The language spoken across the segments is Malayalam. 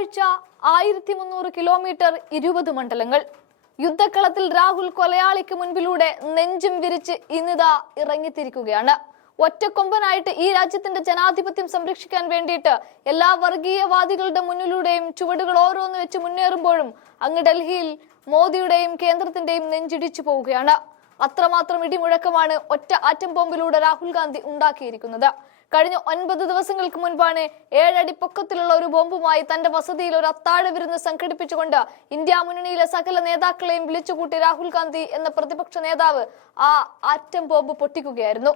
രണ്ടാഴ്ച ആയിരത്തി മുന്നൂറ് കിലോമീറ്റർ ഇരുപത് മണ്ഡലങ്ങൾ. യുദ്ധക്കളത്തിൽ രാഹുൽ കൊലയാളിക്ക് മുൻപിലൂടെ നെഞ്ചും വിരിച്ച് ഇന്നിതാ ഇറങ്ങിത്തിരിക്കുകയാണ്. ഒറ്റക്കൊമ്പനായിട്ട് ഈ രാജ്യത്തിന്റെ ജനാധിപത്യം സംരക്ഷിക്കാൻ വേണ്ടിയിട്ട് എല്ലാ വർഗീയവാദികളുടെ മുന്നിലൂടെയും ചുവടുകൾ ഓരോന്ന് വെച്ച് മുന്നേറുമ്പോഴും അങ്ങ് ഡൽഹിയിൽ മോദിയുടെയും കേന്ദ്രത്തിന്റെയും നെഞ്ചിടിച്ചു പോവുകയാണ്. അത്രമാത്രം ഇടിമുഴക്കമാണ് ഒറ്റ ആറ്റം ബോംബിലൂടെ രാഹുൽ ഗാന്ധി ഉണ്ടാക്കിയിരിക്കുന്നത്. കഴിഞ്ഞ ഒൻപത് ദിവസങ്ങൾക്ക് മുൻപാണ് ഏഴടി പൊക്കത്തിലുള്ള ഒരു ബോംബുമായി തന്റെ വസതിയിൽ ഒരു അത്താഴ വിരുന്ന് സംഘടിപ്പിച്ചുകൊണ്ട് ഇന്ത്യ മുന്നണിയിലെ സകല നേതാക്കളെയും വിളിച്ചുകൂട്ടി രാഹുൽ ഗാന്ധി എന്ന പ്രതിപക്ഷ നേതാവ് ആ ആറ്റം ബോംബ് പൊട്ടിക്കുകയായിരുന്നു.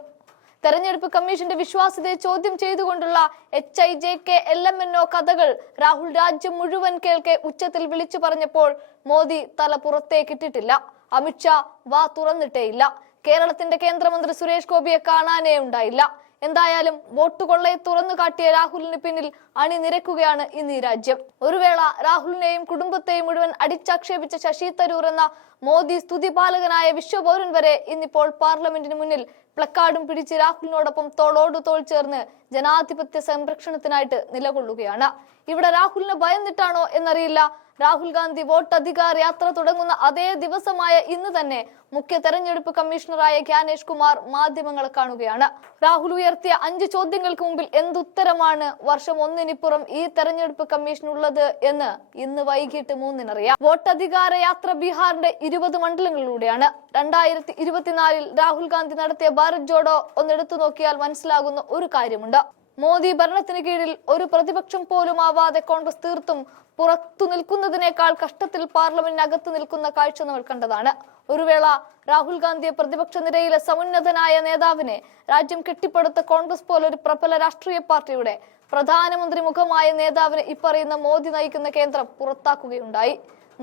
തെരഞ്ഞെടുപ്പ് കമ്മീഷന്റെ വിശ്വാസ്യതയെ ചോദ്യം ചെയ്തുകൊണ്ടുള്ള H I J K L M N O കഥകൾ രാഹുൽ രാജ്യം മുഴുവൻ കേൾക്കെ ഉച്ചത്തിൽ വിളിച്ചു പറഞ്ഞപ്പോൾ മോദി തല പുറത്തേക്കിട്ടിട്ടില്ല. അമിത്ഷാ വാ തുറന്നിട്ടേയില്ല. കേരളത്തിന്റെ കേന്ദ്രമന്ത്രി സുരേഷ് ഗോപിയെ കാണാനേ ഉണ്ടായില്ല. എന്തായാലും വോട്ട് കൊള്ളയെ തുറന്നു കാട്ടിയ രാഹുലിന് പിന്നിൽ അണിനിരക്കുകയാണ് ഇന്ന് ഈ രാജ്യം. ഒരു വേള രാഹുലിനെയും കുടുംബത്തെയും മുഴുവൻ അടിച്ചാക്ഷേപിച്ച ശശി തരൂർ എന്ന മോദി സ്തുതിപാലകനായ വിശ്വപൗരൻ വരെ ഇന്നിപ്പോൾ പാർലമെന്റിന് മുന്നിൽ പ്ലക്കാർഡും പിടിച്ച് രാഹുലിനോടൊപ്പം തോളോട് തോൾ ചേർന്ന് ജനാധിപത്യ സംരക്ഷണത്തിനായിട്ട് നിലകൊള്ളുകയാണ്. ഇവിടെ രാഹുലിന് ഭയന്നിട്ടാണോ എന്നറിയില്ല. രാഹുൽ ഗാന്ധി വോട്ട് അധികാർ യാത്ര തുടങ്ങുന്ന അതേ ദിവസമായ ഇന്ന് തന്നെ മുഖ്യ തെരഞ്ഞെടുപ്പ് കമ്മീഷണറായ ജ്ഞാനേഷ് കുമാർ മാധ്യമങ്ങളെ കാണുകയാണ്. രാഹുൽ ഉയർത്തിയ അഞ്ച് ചോദ്യങ്ങൾക്ക് മുമ്പിൽ എന്തുത്തരമാണ് വർഷം ഒന്നിനിപ്പുറം ഈ തെരഞ്ഞെടുപ്പ് കമ്മീഷൻ ഉള്ളത് എന്ന് ഇന്ന് വൈകിട്ട് മൂന്നിനറിയാം. വോട്ടധികാര യാത്ര ബീഹാറിന്റെ ഇരുപത് മണ്ഡലങ്ങളിലൂടെയാണ്. രണ്ടായിരത്തി ഇരുപത്തിനാലിൽ രാഹുൽ ഗാന്ധി നടത്തിയ ഭാരത് ജോഡോ ഒന്നെടുത്തു നോക്കിയാൽ മനസ്സിലാകുന്ന ഒരു കാര്യമുണ്ട്. മോദി ഭരണത്തിന് കീഴിൽ ഒരു പ്രതിപക്ഷം പോലും ആവാതെ കോൺഗ്രസ് തീർത്തും പുറത്തു നിൽക്കുന്നതിനേക്കാൾ കഷ്ടത്തിൽ പാർലമെന്റിനകത്ത് നിൽക്കുന്ന കാഴ്ച നമ്മൾ കണ്ടതാണ്. ഒരു വേള രാഹുൽ ഗാന്ധിയെ പ്രതിപക്ഷ നിരയിലെ സമുന്നതനായ നേതാവിനെ രാജ്യം കെട്ടിപ്പടുത്ത കോൺഗ്രസ് പോലൊരു പ്രബല രാഷ്ട്രീയ പാർട്ടിയുടെ പ്രധാനമന്ത്രി മുഖമായ നേതാവിനെ ഇപ്പറയുന്ന മോദി നയിക്കുന്ന കേന്ദ്രം പുറത്താക്കുകയുണ്ടായി.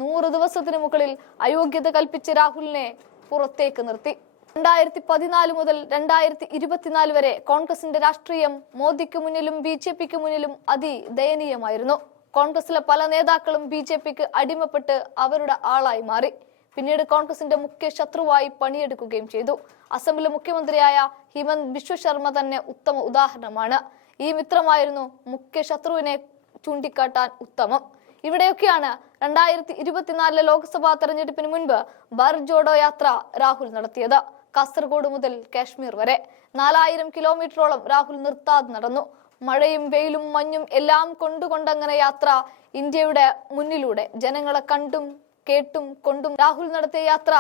നൂറ് ദിവസത്തിന് മുകളിൽ അയോഗ്യത കൽപ്പിച്ച് രാഹുലിനെ പുറത്തേക്ക് നിർത്തി. രണ്ടായിരത്തി പതിനാല് മുതൽ രണ്ടായിരത്തി ഇരുപത്തിനാല് വരെ കോൺഗ്രസിന്റെ രാഷ്ട്രീയം മോദിക്ക് മുന്നിലും ബി ജെ പിക്ക് മുന്നിലും അതിദയനീയമായിരുന്നു. കോൺഗ്രസിലെ പല നേതാക്കളും ബി ജെ പിക്ക് അടിമപ്പെട്ട് അവരുടെ ആളായി മാറി. പിന്നീട് കോൺഗ്രസിന്റെ മുഖ്യ ശത്രുവായി പണിയെടുക്കുകയും ചെയ്തു. അസമിലെ മുഖ്യമന്ത്രിയായ ഹിമന്ത് ബിശ്വ ശർമ്മ തന്നെ ഉത്തമ ഉദാഹരണമാണ്. ഈ മിത്രമായിരുന്നു മുഖ്യ ശത്രുവിനെ ചൂണ്ടിക്കാട്ടാൻ ഉത്തമം. ഇവിടെയൊക്കെയാണ് രണ്ടായിരത്തി ഇരുപത്തിനാലിലെ ലോക്സഭാ തെരഞ്ഞെടുപ്പിന് മുൻപ് ബർജോഡോ ജോഡോ യാത്ര രാഹുൽ നടത്തിയത്. കാസർഗോഡ് മുതൽ കാശ്മീർ വരെ. നാലായിരം കിലോമീറ്ററോളം രാഹുൽ നിർത്താതെ നടന്നു. മഴയും വെയിലും മഞ്ഞും എല്ലാം കൊണ്ടുകൊണ്ടങ്ങനെ യാത്ര ഇന്ത്യയുടെ മുന്നിലൂടെ. ജനങ്ങളെ കണ്ടും കേട്ടും കൊണ്ടും രാഹുൽ നടത്തിയ യാത്ര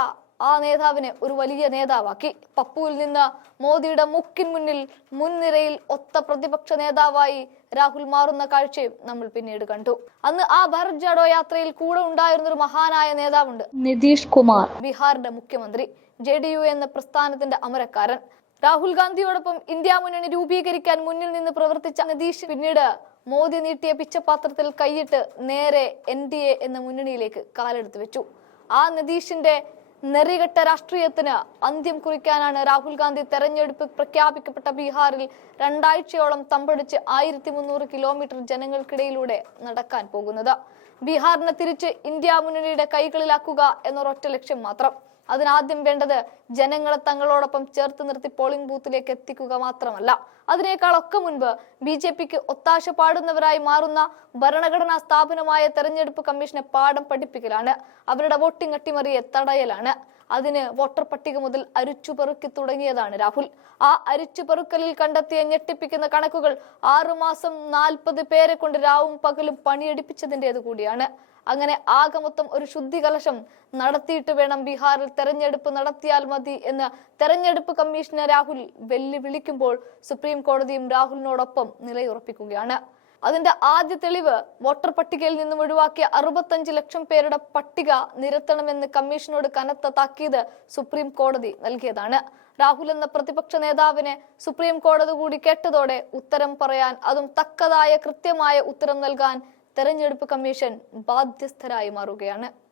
ആ നേതാവിനെ ഒരു വലിയ നേതാവാക്കി. പപ്പുവിൽ നിന്ന് മോദിയുടെ മുക്കിൻ മുന്നിൽ മുൻനിരയിൽ ഒത്ത പ്രതിപക്ഷ നേതാവായി രാഹുൽ മാറുന്ന കാഴ്ചയും നമ്മൾ പിന്നീട് കണ്ടു. അന്ന് ആ ഭാരത് ജാഡോ യാത്രയിൽ കൂടെ ഉണ്ടായിരുന്ന ഒരു മഹാനായ നേതാവുണ്ട് നിതീഷ് കുമാർ. ബീഹാറിന്റെ മുഖ്യമന്ത്രി ജെ ഡി യു എന്ന പ്രസ്ഥാനത്തിന്റെ അമരക്കാരൻ. രാഹുൽ ഗാന്ധിയോടൊപ്പം ഇന്ത്യ മുന്നണി രൂപീകരിക്കാൻ മുന്നിൽ നിന്ന് പ്രവർത്തിച്ച നിതീഷ് പിന്നീട് മോദി നീട്ടിയ പിച്ചപാത്രത്തിൽ കൈയിട്ട് നേരെ എൻ ഡി എ എന്ന മുന്നണിയിലേക്ക് കാലെടുത്ത് വെച്ചു. ആ നിതീഷിന്റെ നെറികെട്ട രാഷ്ട്രീയത്തിന് അന്ത്യം കുറിക്കാനാണ് രാഹുൽ ഗാന്ധി തെരഞ്ഞെടുപ്പ് പ്രഖ്യാപിക്കപ്പെട്ട ബീഹാറിൽ രണ്ടാഴ്ചയോളം തമ്പടിച്ച് ആയിരത്തി മുന്നൂറ് കിലോമീറ്റർ ജനങ്ങൾക്കിടയിലൂടെ നടക്കാൻ പോകുന്നത്. ബീഹാറിനെ തിരിച്ച് ഇന്ത്യ മുന്നണിയുടെ കൈകളിലാക്കുക എന്നൊരൊറ്റ ലക്ഷ്യം മാത്രം. അതിനാദ്യം വേണ്ടത് ജനങ്ങളെ തങ്ങളോടൊപ്പം ചേർത്ത് നിർത്തി പോളിംഗ് ബൂത്തിലേക്ക് എത്തിക്കുക മാത്രമല്ല. അതിനേക്കാളൊക്കെ മുൻപ് ബി ജെ പിക്ക് ഒത്താശ പാടുന്നവരായി മാറുന്ന ഭരണഘടനാ സ്ഥാപനമായ തെരഞ്ഞെടുപ്പ് കമ്മീഷനെ പാഠം പഠിപ്പിക്കലാണ്. അവരുടെ വോട്ടിംഗ് അട്ടിമറിയെ തടയലാണ്. അതിന് വോട്ടർ പട്ടിക മുതൽ അരിച്ചുപെറുക്കി തുടങ്ങിയതാണ് രാഹുൽ. ആ അരിച്ചുപെറുക്കലിൽ കണ്ടെത്തിയ ഞെട്ടിപ്പിക്കുന്ന കണക്കുകൾ ആറുമാസം നാൽപ്പത് പേരെ കൊണ്ട് രാവും പകലും പണിയെടുപ്പിച്ചതിന്റെത് കൂടിയാണ്. അങ്ങനെ ആകെ മൊത്തം ഒരു ശുദ്ധികലശം നടത്തിയിട്ട് വേണം ബീഹാറിൽ തെരഞ്ഞെടുപ്പ് നടത്തിയാൽ മതി എന്ന് തെരഞ്ഞെടുപ്പ് കമ്മീഷണർ രാഹുൽ വെല്ലുവിളിക്കുമ്പോൾ സുപ്രീം കോടതിയും രാഹുലിനോടൊപ്പം നിലയുറപ്പിക്കുകയാണ്. അതിന്റെ ആദ്യ തെളിവ് വോട്ടർ പട്ടികയിൽ നിന്നും ഒഴിവാക്കിയ അറുപത്തഞ്ച് ലക്ഷം പേരുടെ പട്ടിക നിരത്തണമെന്ന് കമ്മീഷനോട് കനത്ത താക്കീത് സുപ്രീം കോടതി നൽകിയതാണ്. രാഹുൽ എന്ന പ്രതിപക്ഷ നേതാവിനെ സുപ്രീം കോടതി കൂടി കേട്ടതോടെ ഉത്തരം പറയാൻ അതും തക്കതായ കൃത്യമായ ഉത്തരം നൽകാൻ തെരഞ്ഞെടുപ്പ് കമ്മീഷൻ ബാധ്യസ്ഥരായി മാറുകയാണ്.